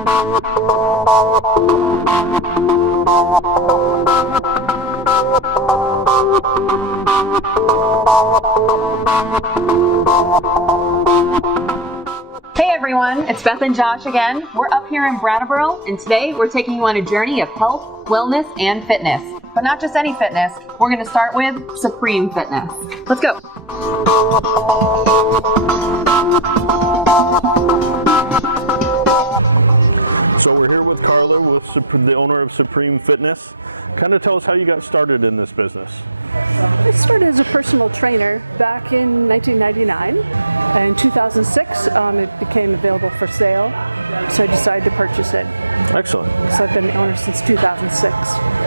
Hey everyone, it's Beth and Josh again. We're up here in Brattleboro, and today we're taking you on a journey of health, wellness, and fitness. But not just any fitness, we're going to start with Supreme Fitness. Let's go. So we're here with Carla, with the owner of Supreme Fitness. Kind of tell us how you got started in this business. I started as a personal trainer back in 1999. In 2006, it became available for sale, so I decided to purchase it. Excellent. So I've been the owner since 2006.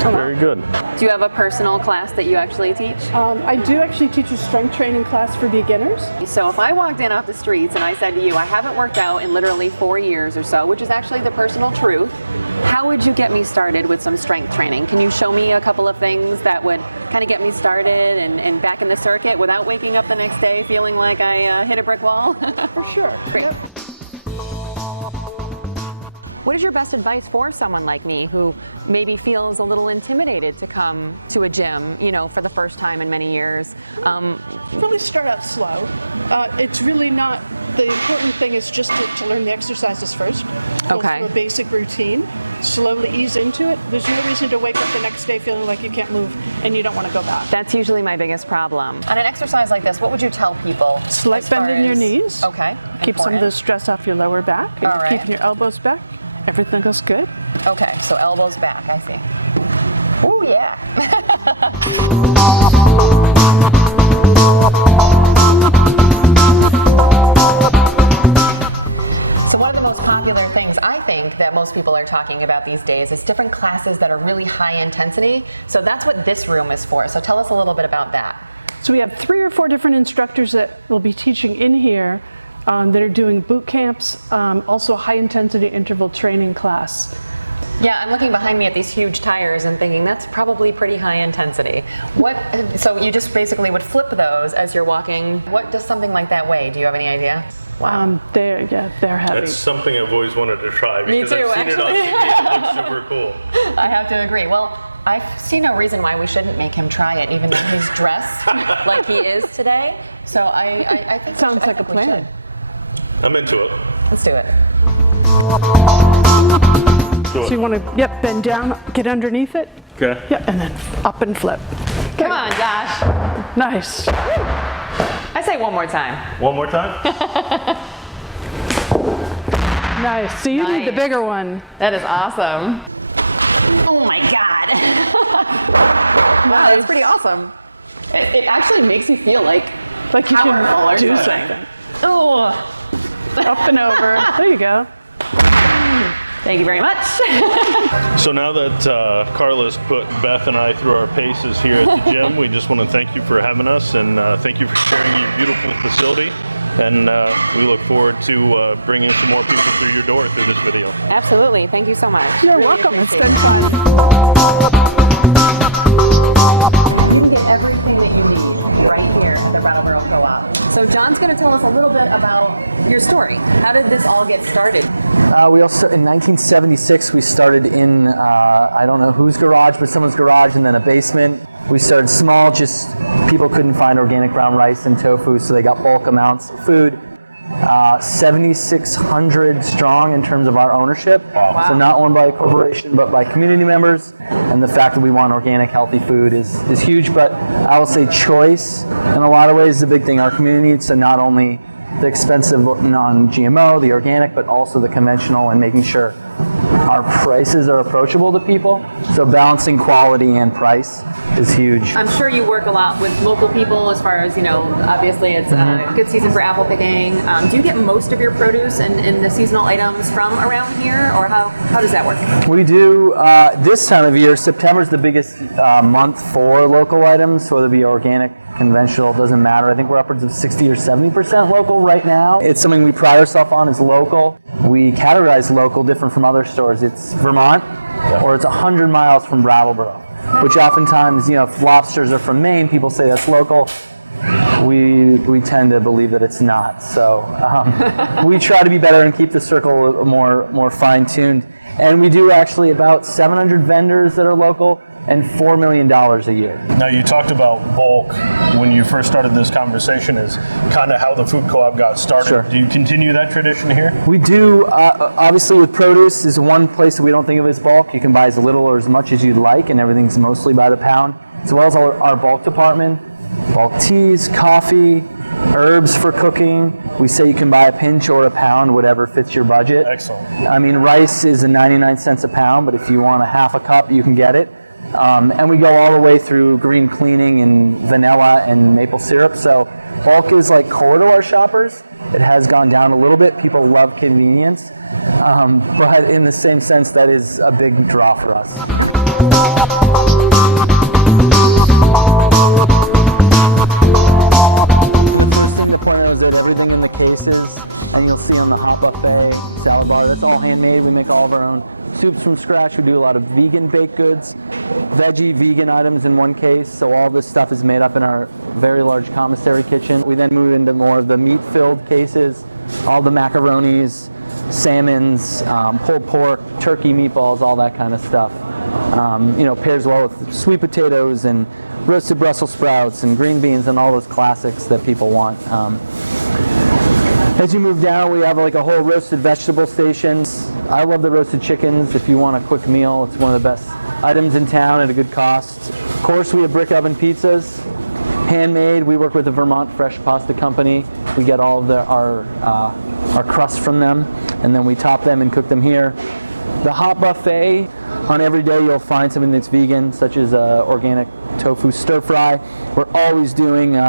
Very good. Do you have a personal class that you actually teach? I do actually teach a strength training class for beginners. So if I walked in off the streets and I said to you, I haven't worked out in literally 4 years or so, which is actually the personal truth, how would you get me started with some strength training? Can you show me a couple of things that would kind of get me started and back in the circuit without waking up the next day feeling like I hit a brick wall? For sure. Great. What is your best advice for someone like me who maybe feels a little intimidated to come to a gym, for the first time in many years? Really start out slow. It's really not, the important thing is just to learn the exercises first. Go through a basic routine, slowly ease into it. There's no reason to wake up the next day feeling like you can't move and you don't want to go back. That's usually my biggest problem. On an exercise like this, what would you tell people? Slight bend in your knees. Okay. Keep some of the stress off your lower back. And All right. Keeping your elbows back. Everything goes good. Okay, so elbows back, I see. Ooh, yeah. So one of the most popular things I think that most people are talking about these days is different classes that are really high intensity. So that's what this room is for. So tell us a little bit about that. So we have 3 or 4 different instructors that will be teaching in here that are doing boot camps, also a high intensity interval training class. Yeah, I'm looking behind me at these huge tires and thinking that's probably pretty high intensity. So you just basically would flip those as you're walking. What does something like that weigh? Do you have any idea? Wow. They're heavy. That's something I've always wanted to try because Me too, I've seen actually. it on TV. It looks super cool. I have to agree. Well, I see no reason why we shouldn't make him try it, even though he's dressed like he is today. So I think Sounds like a plan. I'm into it. Let's do it. So you want to, bend down, get underneath it. Okay. Yeah, and then up and flip. Come on, Josh. Nice. I say one more time. One more time? Nice. So you need the bigger one. That is awesome. Oh my God. Wow, that's pretty awesome. It actually makes you feel like you powerful can or do something. something. Oh. Up and over. There you go. Thank you very much. So now that Carla's put Beth and I through our paces here at the gym, we just want to thank you for having us and thank you for sharing your beautiful facility. And we look forward to bringing some more people through your door through this video. Absolutely. Thank you so much. You're Really welcome. It's appreciate been it. fun. You get everything that you need right here at the Brattleboro Co-op. So John's going to tell us a little bit about your story. How did this all get started? We also, in 1976, we started in, I don't know whose garage, but someone's garage, and then a basement. We started small, just people couldn't find organic brown rice and tofu, so they got bulk amounts of food. 7,600 strong in terms of our ownership. Wow. So not owned by a corporation, but by community members. And the fact that we want organic, healthy food is huge. But I will say choice, in a lot of ways, is a big thing our community needs. So not only the expensive non-GMO, the organic, but also the conventional, and making sure our prices are approachable to people. So balancing quality and price is huge. I'm sure you work a lot with local people as far as, obviously it's a good season for apple picking. Do you get most of your produce and the seasonal items from around here, or how does that work? We do, this time of year, September's the biggest month for local items, so whether it be organic, conventional, doesn't matter. I think we're upwards of 60 or 70% local right now. It's something we pride ourselves on is local. We categorize local different from other stores. It's Vermont, or it's 100 miles from Brattleboro, which oftentimes, if lobsters are from Maine, people say that's local. we tend to believe that it's not. So we try to be better and keep the circle more fine-tuned. And we do actually about 700 vendors that are local and $4 million a year. Now, you talked about bulk when you first started this conversation as kind of how the food co-op got started. Sure. Do you continue that tradition here? We do. Obviously, with produce is one place that we don't think of as bulk. You can buy as little or as much as you'd like, and everything's mostly by the pound, as well as our bulk department. Bulk teas, coffee, herbs for cooking. We say you can buy a pinch or a pound, whatever fits your budget. Excellent. I mean, rice is 99 cents a pound, but if you want a half a cup, you can get it. And we go all the way through green cleaning and vanilla and maple syrup. So bulk is like core to our shoppers. It has gone down a little bit. People love convenience. But in the same sense, that is a big draw for us. The point is that everything in the cases, and you'll see on the hot buffet, salad bar, that's all handmade. We make all of our own soups from scratch. We do a lot of vegan baked goods, veggie, vegan items in one case. So all this stuff is made up in our very large commissary kitchen. We then move into more of the meat-filled cases, all the macaronis, salmons, pulled pork, turkey meatballs, all that kind of stuff. Pairs well with sweet potatoes and roasted Brussels sprouts and green beans and all those classics that people want. As you move down, we have like a whole roasted vegetable station. I love the roasted chickens. If you want a quick meal, it's one of the best items in town at a good cost. Of course, we have brick oven pizzas, handmade. We work with the Vermont Fresh Pasta Company. We get all of our crusts from them, and then we top them and cook them here. The hot buffet, on every day you'll find something that's vegan, such as organic tofu stir fry. We're always doing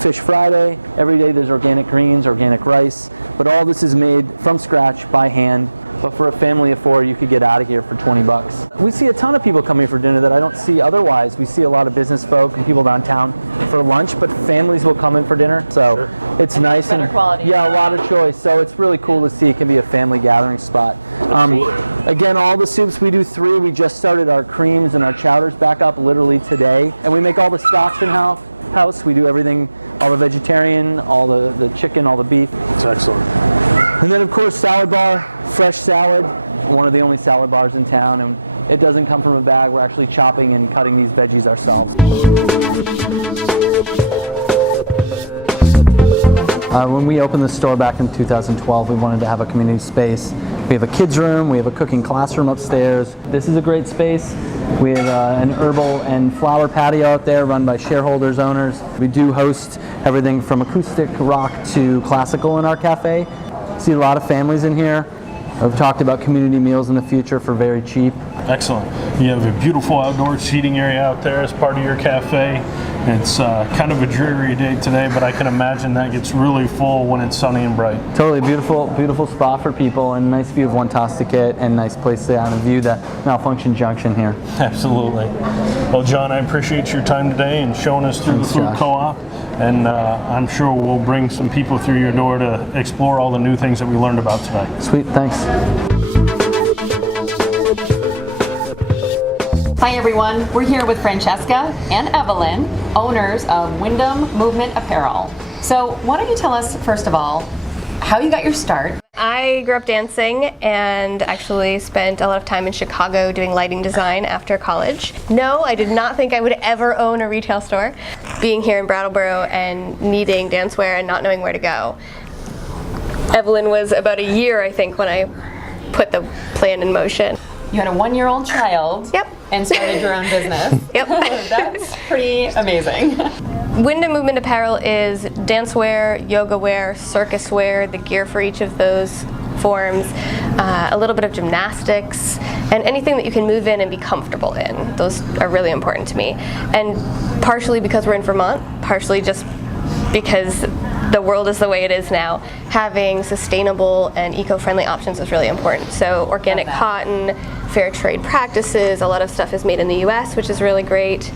Fish Friday. Every day there's organic greens, organic rice, but all this is made from scratch by hand. But for a family of 4, you could get out of here for $20. We see a ton of people coming for dinner that I don't see otherwise. We see a lot of business folk and people downtown for lunch, but families will come in for dinner. So it's nice better and quality. Yeah, a lot of choice. So it's really cool to see. It can be a family gathering spot. Again, all the soups we do 3. We just started our creams and our chowders back up literally today, and we make all the stocks in house. We do everything, all the vegetarian, all the chicken, all the beef. That's excellent. And then, of course, salad bar, fresh salad, one of the only salad bars in town, and it doesn't come from a bag. We're actually chopping and cutting these veggies ourselves. When we opened the store back in 2012, we wanted to have a community space. We have a kids room, we have a cooking classroom upstairs. This is a great space. We have an herbal and flower patio out there run by shareholders, owners. We do host everything from acoustic rock to classical in our cafe. See a lot of families in here. I've talked about community meals in the future for very cheap. Excellent. You have a beautiful outdoor seating area out there as part of your cafe. It's kind of a dreary day today, but I can imagine that gets really full when it's sunny and bright. Totally beautiful spot for people, and nice view of Wontosket, and nice place to sit down and view the Malfunction Junction here. Absolutely. Well, John, I appreciate your time today and showing us through the food Josh. co-op, and I'm sure we'll bring some people through your door to explore all the new things that we learned about today. Sweet, thanks. Hi everyone, we're here with Francesca and Evelyn, owners of Windham Movement Apparel. So why don't you tell us, first of all, how you got your start? I grew up dancing and actually spent a lot of time in Chicago doing lighting design after college. No, I did not think I would ever own a retail store. Being here in Brattleboro and needing dancewear and not knowing where to go. Evelyn was about a year, I think, when I put the plan in motion. You had a 1-year-old child. Yep. And started your own business. Yep. That's pretty amazing. Windham Movement Apparel is dancewear, yoga wear, circus wear, the gear for each of those forms, a little bit of gymnastics, and anything that you can move in and be comfortable in. Those are really important to me. And partially because we're in Vermont, partially just because the world is the way it is now, having sustainable and eco-friendly options is really important. So organic cotton, fair trade practices, a lot of stuff is made in the US, which is really great.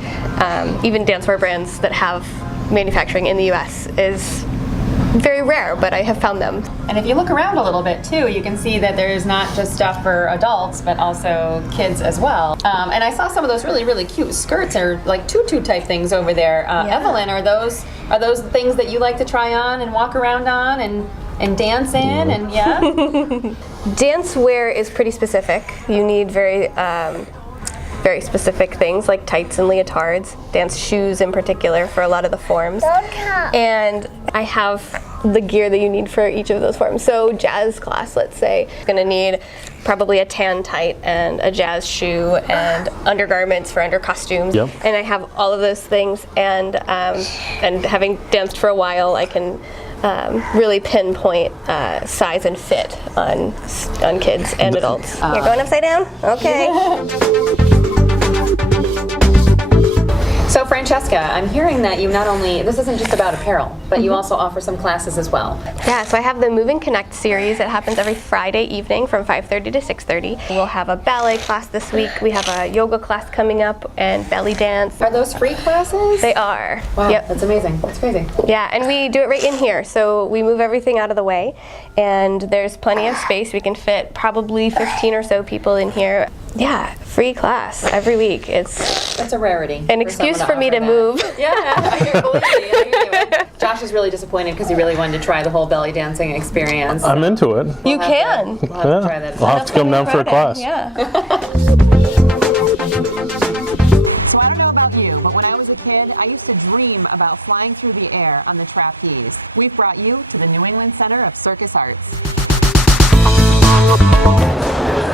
Even dancewear brands that have manufacturing in the US is very rare, but I have found them. And if you look around a little bit too, you can see that there's not just stuff for adults, but also kids as well. And I saw some of those really, really cute skirts or like tutu type things over there. Evelyn, are those things that you like to try on and walk around on and dance in? And Dance wear is pretty specific. You need very specific things like tights and leotards, dance shoes in particular for a lot of the forms. And I have the gear that you need for each of those forms. So jazz class, let's say, is going to need probably a tan tight and a jazz shoe and undergarments for under costumes. Yep. And I have all of those things, and having danced for a while, I can really pinpoint size and fit on kids and adults. You're going upside down? Okay. So Francesca, I'm hearing that you not only, this isn't just about apparel, but you also offer some classes as well. Yeah, so I have the Move and Connect series. It happens every Friday evening from 5:30 to 6:30. We'll have a ballet class this week. We have a yoga class coming up and belly dance. Are those free classes? They are. Wow, Yep. that's amazing. That's crazy. Yeah, and we do it right in here. So we move everything out of the way, and there's plenty of space. We can fit probably 15 or so people in here. Yeah, free class every week. That's a rarity. An excuse for me to move. Yeah, I hear you. Josh is really disappointed because he really wanted to try the whole belly dancing experience. I'm into it. You can. We'll have to try that. I'll have to come down for a class. Yeah. So I don't know about you, but when I was a kid, I used to dream about flying through the air on the trapeze. We've brought you to the New England Center of Circus Arts.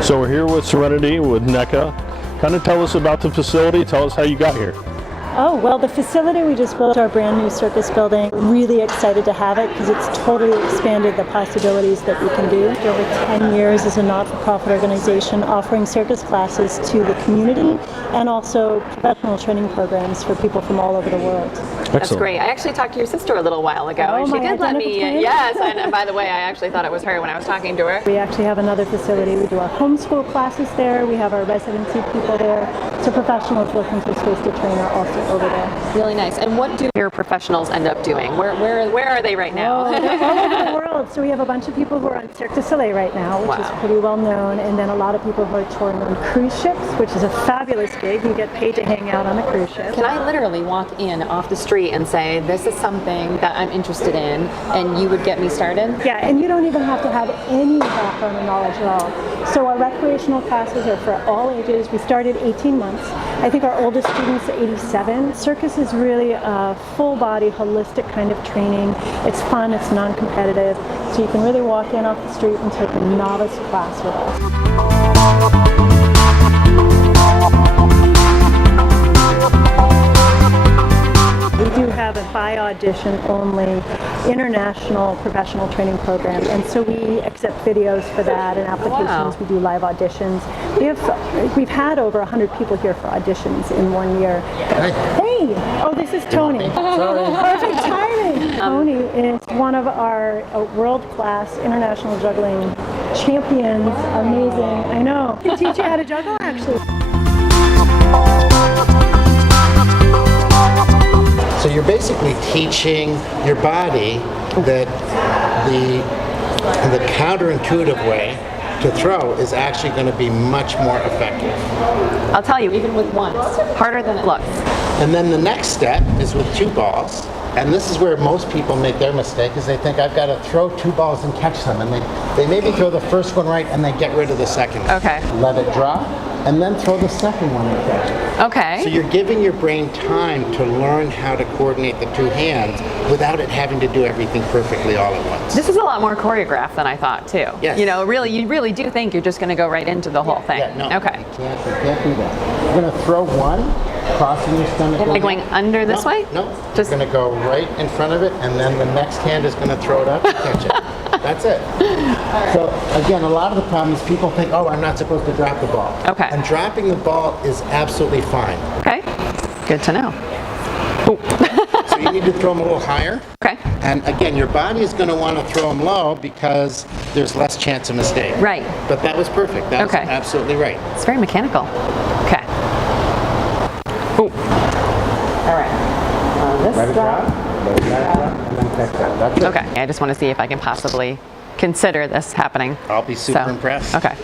So we're here with Serenity, with NECA. Kind of tell us about the facility. Tell us how you got here. Oh, well, the facility, we just built our brand new circus building. Really excited to have it because it's totally expanded the possibilities that we can do. Over 10 years as a not-for-profit organization offering circus classes to the community and also professional training programs for people from all over the world. That's great. I actually talked to your sister a little while ago, and she did let me. Yes, and by the way, I actually thought it was her when I was talking to her. We actually have another facility. We do our homeschool classes there. We have our residency people there. So professionals looking for space to train are also over there. Really nice. And what do your professionals end up doing? Where are they right now? Oh, they're all over the world. So we have a bunch of people who are on Cirque du Soleil right now, which is pretty well known, and then a lot of people who are touring on cruise ships, which is a fabulous gig. You get paid to hang out on a cruise ship. Can I literally walk in off the street and say, this is something that I'm interested in, and you would get me started? Yeah, and you don't even have to have any background or knowledge at all. So our recreational classes are for all ages. We started 18 months. I think our oldest student's 87. Circus is really a full-body, holistic kind of training. It's fun, it's non-competitive, so you can really walk in off the street and take a novice class with us. We do have a by audition only international professional training program, and so we accept videos for that and applications. Wow. We do live auditions. We've had over 100 people here for auditions in 1 year. Hey! Oh, this is Tony. Perfect timing. Tony is one of our world-class international juggling champions. Amazing. I know. I can teach you how to juggle, actually. So you're basically teaching your body that the counterintuitive way to throw is actually going to be much more effective. I'll tell you, even with one, it's harder than it looks. And then the next step is with two balls. And this is where most people make their mistake, is they think I've got to throw two balls and catch them. And they maybe throw the first one right and they get rid of the second one. Okay. Let it drop and then throw the second one and catch it. Okay. So you're giving your brain time to learn how to coordinate the two hands without it having to do everything perfectly all at once. This is a lot more choreographed than I thought, too. Yes. You know, you really do think you're just going to go right into the whole thing. Yeah, no. Okay. You can't do that. You're going to throw one, crossing your stomach. Like going under this way? No. Just going to go right in front of it, and then the next hand is going to throw it up and catch it. That's it. So again, a lot of the problem is people think, oh, I'm not supposed to drop the ball. Okay. And dropping the ball is absolutely fine. Okay. Good to know. So you need to throw them a little higher. Okay. And again, your body is going to want to throw them low because there's less chance of mistake. Right. But that was perfect. That was absolutely right. It's very mechanical. Okay. Ooh. All right. Let it drop. load that up, and then catch that. That's it. Okay, I just want to see if I can possibly consider this happening. I'll be super impressed. Okay.